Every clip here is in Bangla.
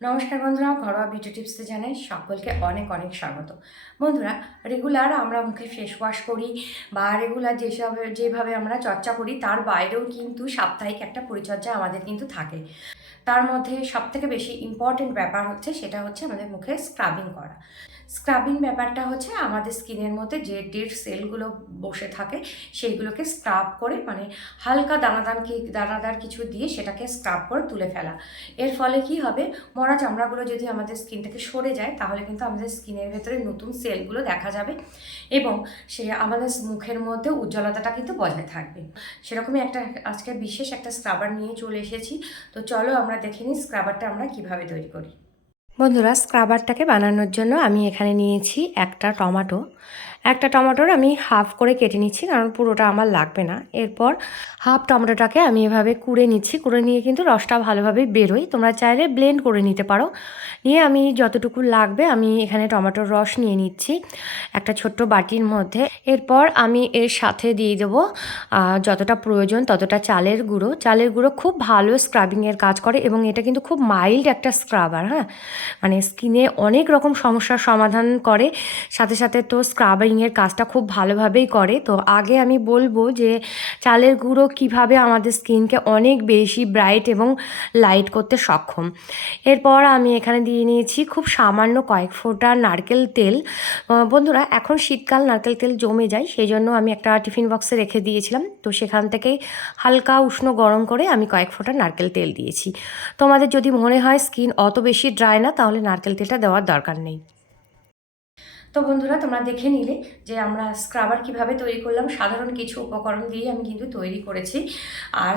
নমস্কার বন্ধুরা, ঘরোয়া বিউটি টিপসে জানাই সকলকে অনেক অনেক স্বাগত। বন্ধুরা, রেগুলার আমরা মুখে ফেস ওয়াশ করি বা রেগুলার যেভাবে আমরা চর্চা করি তার বাইরেও কিন্তু সাপ্তাহিক একটা পরিচর্যা আমাদের কিন্তু থাকে। তার মধ্যে সবথেকে বেশি ইম্পর্টেন্ট ব্যাপার হচ্ছে সেটা হচ্ছে আমাদের মুখে স্ক্রাবিং করা। স্ক্রাবিং ব্যাপারটা হচ্ছে আমাদের স্কিনের মধ্যে যে ডেড সেলগুলো বসে থাকে সেইগুলোকে স্ক্রাব করে, মানে হালকা দানাদার কিছু দিয়ে সেটাকে স্ক্রাব করে তুলে ফেলা। এর ফলে কি হবে, মরা চামড়াগুলো যদি আমাদের স্কিন থেকে সরে যায় তাহলে কিন্তু আমাদের স্কিনের ভেতরে নতুন সেলগুলো দেখা যাবে এবং সে আমাদের মুখের মধ্যে উজ্জ্বলতাটা কিন্তু বজায় থাকবে। সেরকমই আজকে বিশেষ একটা স্ক্রাবার নিয়ে চলে এসেছি। তো চলো আমরা দেখে নিই স্ক্রাবারটা আমরা কিভাবে তৈরি করি। বন্ধুরা, স্ক্রাবারটাকে বানানোর জন্য আমি এখানে নিয়েছি একটা টমেটোর আমি হাফ করে কেটে নিচ্ছি, কারণ পুরোটা আমার লাগবে না। এরপর হাফ টমেটোটাকে আমি এভাবে কুড়ে নিচ্ছি। কুড়ে নিয়ে কিন্তু রসটা ভালোভাবে বেরোয়, তোমরা চাইলে ব্লেন্ড করে নিতে পারো। নিয়ে আমি যতটুকু লাগবে আমি এখানে টমেটোর রস নিয়ে নিচ্ছি একটা ছোট্ট বাটির মধ্যে। এরপর আমি এর সাথে দিয়ে দেবো যতটা প্রয়োজন ততটা চালের গুঁড়ো খুব ভালো স্ক্রাবিংয়ের কাজ করে এবং এটা কিন্তু খুব মাইল্ড একটা স্ক্রাবার। হ্যাঁ, মানে স্কিনে অনেক রকম সমস্যার সমাধান করে, সাথে সাথে তো স্ক্রাবিংয়ের কাজটা খুব ভালোভাবেই করে। তো আগে আমি বলবো যে চালের গুঁড়ো কিভাবে আমাদের স্কিনকে অনেক বেশি ব্রাইট এবং লাইট করতে সক্ষম। এরপর আমি এখানে দিয়ে নিয়েছি খুব সামান্য কয়েক ফোঁটা নারকেল তেল। বন্ধুরা, এখন শীতকাল, নারকেল তেল জমে যায়, সেই জন্য আমি একটা টিফিন বক্সে রেখে দিয়েছিলাম। তো সেখান থেকেই হালকা উষ্ণ গরম করে আমি কয়েক ফোঁটা নারকেল তেল দিয়েছি। তোমাদের যদি মনে হয় স্কিন অত বেশি ড্রাই না, তাহলে নারকেল তেলটা দেওয়ার দরকার নেই। তো বন্ধুরা, তোমরা দেখে নিলে যে আমরা স্ক্রাবার কিভাবে তৈরি করলাম। সাধারণ কিছু উপকরণ দিয়ে আমি কিন্তু তৈরি করেছি। আর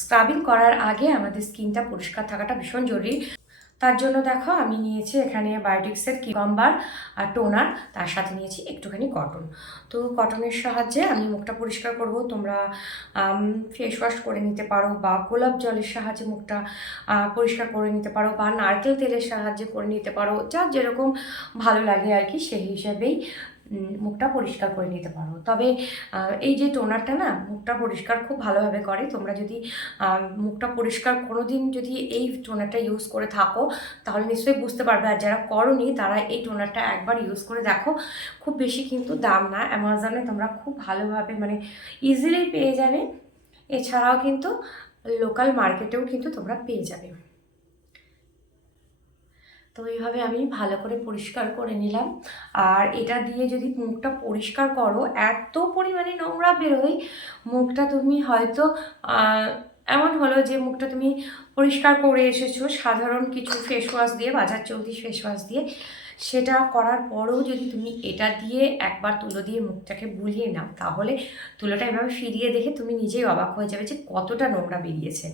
স্ক্রাবিং করার আগে আমাদের স্কিনটা পরিষ্কার থাকাটা ভীষণ জরুরি। তার জন্য দেখো আমি নিয়েছি এখানে বায়োটিক্সের কিউকাম্বার আর টোনার, তার সাথে নিয়েছি একটুখানি কটন। তো কটনের সাহায্যে আমি মুখটা পরিষ্কার করব। তোমরা ফেস ওয়াশ করে নিতে পারো বা গোলাপ জলের সাহায্যে মুখটা পরিষ্কার করে নিতে পারো বা নারকেল তেলের সাহায্যে করে নিতে পারো, যার যেরকম ভালো লাগে আর কি, সেই হিসেবেই মুখটা পরিষ্কার করে নিতে পারো। তবে এই যে টোনারটা না, মুখটা পরিষ্কার খুব ভালোভাবে করে। তোমরা যদি মুখটা পরিষ্কার কোনো দিন যদি এই টোনারটা ইউজ করে থাকো তাহলে নিশ্চয়ই বুঝতে পারবে। আর যারা করোনি তারা এই টোনারটা একবার ইউজ করে দেখো। খুব বেশি কিন্তু দাম না, অ্যামাজনে তোমরা খুব ভালোভাবে মানে ইজিলি পেয়ে যাবে। এছাড়াও কিন্তু লোকাল মার্কেটেও কিন্তু তোমরা পেয়ে যাবে। তো এইভাবে আমি ভালো করে পরিষ্কার করে নিলাম। আর এটা দিয়ে যদি মুখটা পরিষ্কার করো, এত পরিমাণে নোংরা বেরোয়, মুখটা তুমি হয়তো এমন হলো যে মুখটা তুমি পরিষ্কার করে এসেছো সাধারণ কিছু ফেস ওয়াশ দিয়ে, বাজার চলতি ফেস ওয়াশ দিয়ে, সেটা করার পরেও যদি তুমি এটা দিয়ে একবার তুলো দিয়ে মুখটাকে বুলিয়ে নাও, তাহলে তুলোটা এভাবে ফিরিয়ে দেখে তুমি নিজেই অবাক হয়ে যাবে যে কতটা নোংরা বেরিয়েছে।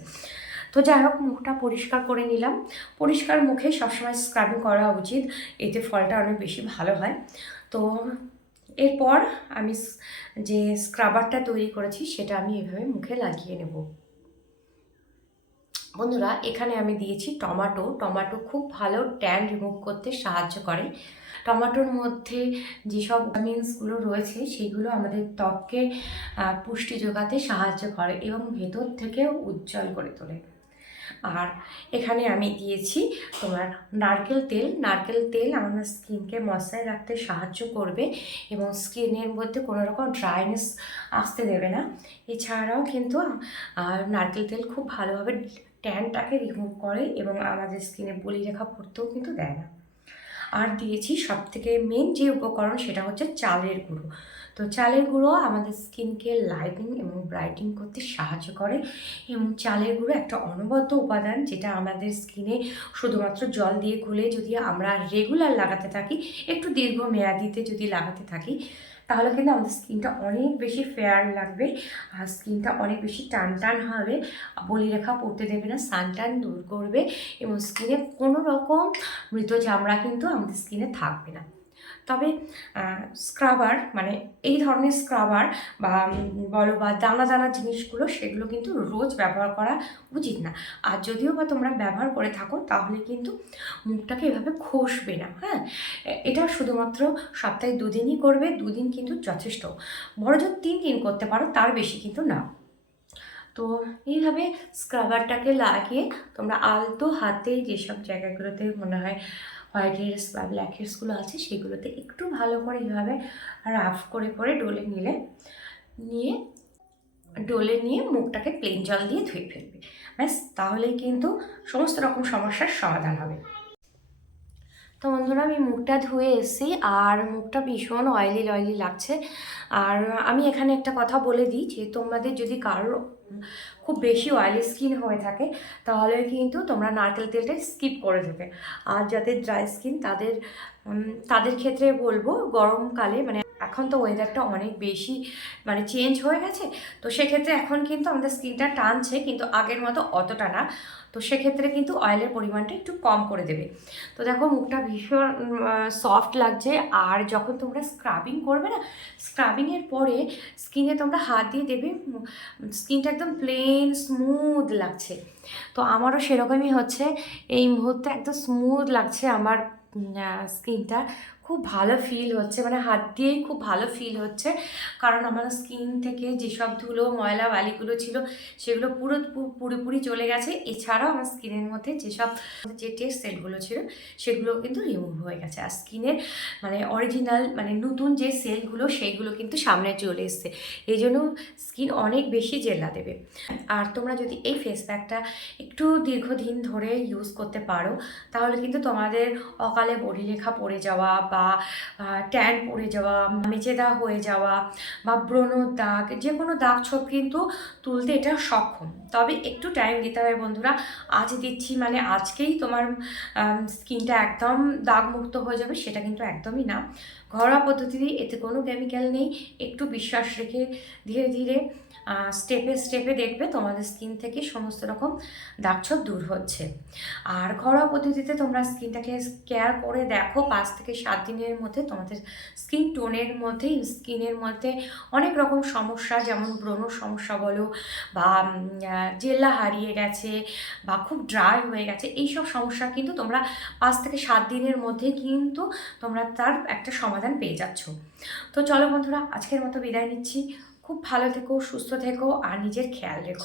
তো যাই হোক, মুখটা পরিষ্কার করে নিলাম। পরিষ্কার মুখে সবসময় স্ক্রাবিং করা উচিত, এতে ফলটা অনেক বেশি ভালো হয়। তো এরপর আমি যে স্ক্রাবারটা তৈরি করেছি সেটা আমি এভাবে মুখে লাগিয়ে নেব। বন্ধুরা, এখানে আমি দিয়েছি টমেটো খুব ভালো ট্যান রিমুভ করতে সাহায্য করে। টমেটোর মধ্যে যেসব ভিটামিনসগুলো রয়েছে সেগুলো আমাদের ত্বককে পুষ্টি যোগাতে সাহায্য করে এবং ভেতর থেকেও উজ্জ্বল করে তোলে। আর এখানে আমি দিয়েছি তোমার নারকেল তেল আমাদের স্কিনকে ময়েশ্চার রাখতে সাহায্য করবে এবং স্কিনের মধ্যে কোনো রকম ড্রাইনেস আসতে দেবে না। এছাড়াও কিন্তু নারকেল তেল খুব ভালোভাবে ট্যানটাকে রিমুভ করে এবং আমাদের স্কিনে বলিরেখা পড়তেও কিন্তু দেয় না। আর দিয়েছি সবথেকে মেন যে উপকরণ, সেটা হচ্ছে চালের গুঁড়ো। তো চালের গুঁড়ো আমাদের স্কিনকে লাইটেনিং এবং ব্রাইটেনিং করতে সাহায্য করে এবং চালের গুঁড়ো একটা অনবদ্য উপাদান, যেটা আমাদের স্কিনে শুধুমাত্র জল দিয়ে গুলে যদি আমরা রেগুলার লাগাতে থাকি, একটু দীর্ঘমেয়াদিতে যদি লাগাতে থাকি, তাহলে কিন্তু আমাদের স্কিনটা অনেক বেশি ফেয়ার লাগবে আর স্কিনটা অনেক বেশি টান হবে, বলিরেখা পড়তে দেবে না, সানটান দূর করবে এবং স্কিনে কোনো রকম মৃত চামড়া কিন্তু আমাদের স্কিনে থাকবে না। তবে স্ক্রাবার মানে এই ধরনের স্ক্রাবার বা বলো বা দানা দানা জিনিসগুলো, সেগুলো কিন্তু রোজ ব্যবহার করা উচিত না। আর যদিও বা তোমরা ব্যবহার করে থাকো তাহলে কিন্তু মুখটাকে এভাবে ঘষবে না। হ্যাঁ, এটা শুধুমাত্র সপ্তাহে 2 দিনই করবে, 2 দিন কিন্তু যথেষ্ট। বড় জোর 3 দিন করতে পারো, তার বেশি কিন্তু না। তো এইভাবে স্ক্রাবারটাকে লাগিয়ে তোমরা আলতো হাতে যেসব জায়গাগুলোতে মনে হয় হোয়াইট হেডস বা ব্ল্যাক হেডসগুলো আছে সেগুলোতে একটু ভালো করে এইভাবে রাফ করে করে নিয়ে নিয়ে মুখটাকে প্লেন জল দিয়ে ধুয়ে ফেলবে। ব্যাস, তাহলেই কিন্তু সমস্ত রকম সমস্যার সমাধান হবে। তো বন্ধুরা, আমি মুখটা ধুয়ে এসেছি আর মুখটা ভীষণ অয়েলি অয়েলি লাগছে। আর আমি এখানে একটা কথা বলে দিই যে তোমাদের যদি কারোর খুব বেশি অয়েলি স্কিন হয়ে থাকে তাহলে কিন্তু তোমরা নারকেল তেলটা স্কিপ করে দেবে। আর যাদের ড্রাই স্কিন তাদের ক্ষেত্রে বলবো গরমকালে, মানে এখন তো ওয়েদারটা অনেক বেশি মানে চেঞ্জ হয়ে গেছে, তো সেক্ষেত্রে এখন কিন্তু আমাদের স্কিনটা টানছে কিন্তু আগের মতো অতটা না। তো সেক্ষেত্রে কিন্তু অয়েলের পরিমাণটা একটু কম করে দেবে। তো দেখো মুখটা ভীষণ সফট লাগছে। আর যখন তোমরা স্ক্রাবিং করবে না, স্ক্রাবিংয়ের পরে স্কিনে তোমরা হাত দিয়ে দেবে, স্কিনটা একদম প্লেন স্মুথ লাগছে। তো আমারও সেরকমই হচ্ছে, এই মুহূর্তে একদম স্মুথ লাগছে আমার স্কিনটা। খুব ভালো ফিল হচ্ছে, মানে হাত দিয়েই খুব ভালো ফিল হচ্ছে, কারণ আমার স্কিন থেকে যেসব ধুলো ময়লা বালিগুলো ছিল সেগুলো পুরোপুরি চলে গেছে। এছাড়াও আমার স্কিনের মধ্যে যে টেস্ট সেলগুলো ছিল সেগুলো কিন্তু রিমুভ হয়ে গেছে। আর স্কিনের মানে অরিজিনাল মানে নতুন যে সেলগুলো সেইগুলো কিন্তু সামনে চলে এসছে। এই জন্য স্কিন অনেক বেশি জেল্লা দেবে। আর তোমরা যদি এই ফেস প্যাকটা একটু দীর্ঘদিন ধরে ইউজ করতে পারো তাহলে কিন্তু তোমাদের অকালে বলিরেখা পড়ে যাওয়া বা ট্যান পড়ে যাওয়া, মেচেদা হয়ে যাওয়া বা ব্রণর দাগ, যে কোনো দাগ ছোপ কিন্তু তুলতে এটা সক্ষম। তবে একটু টাইম দিতে হবে বন্ধুরা। আজ দিচ্ছি মানে আজকেই তোমার স্কিনটা একদম দাগমুক্ত হয়ে যাবে সেটা কিন্তু একদমই না। ঘরোয়া পদ্ধতি, এতে কোনো কেমিক্যাল নেই। একটু বিশ্বাস রেখে ধীরে ধীরে স্টেপে স্টেপে দেখবে তোমাদের স্কিন থেকে সমস্ত রকম দাগছোপ দূর হচ্ছে। আর ঘরোয়া পদ্ধতিতে তোমরা স্কিনটাকে কেয়ার করে দেখো, 5 থেকে 7 দিনের মধ্যে তোমাদের স্কিন টোনের মধ্যে, স্কিনের মধ্যে অনেক রকম সমস্যা, যেমন ব্রণর সমস্যা বলো বা জেল্লা হারিয়ে গেছে বা খুব ড্রাই হয়ে গেছে, এইসব সমস্যা কিন্তু তোমরা 5 থেকে 7 দিনের মধ্যে কিন্তু তোমরা তার একটা সমাধান পেয়ে যাচ্ছ। তো চলো বন্ধুরা, আজকের মতো বিদায় নিচ্ছি। খুব ভালো থেকো, সুস্থ থেকো আর নিজের খেয়াল রেখো।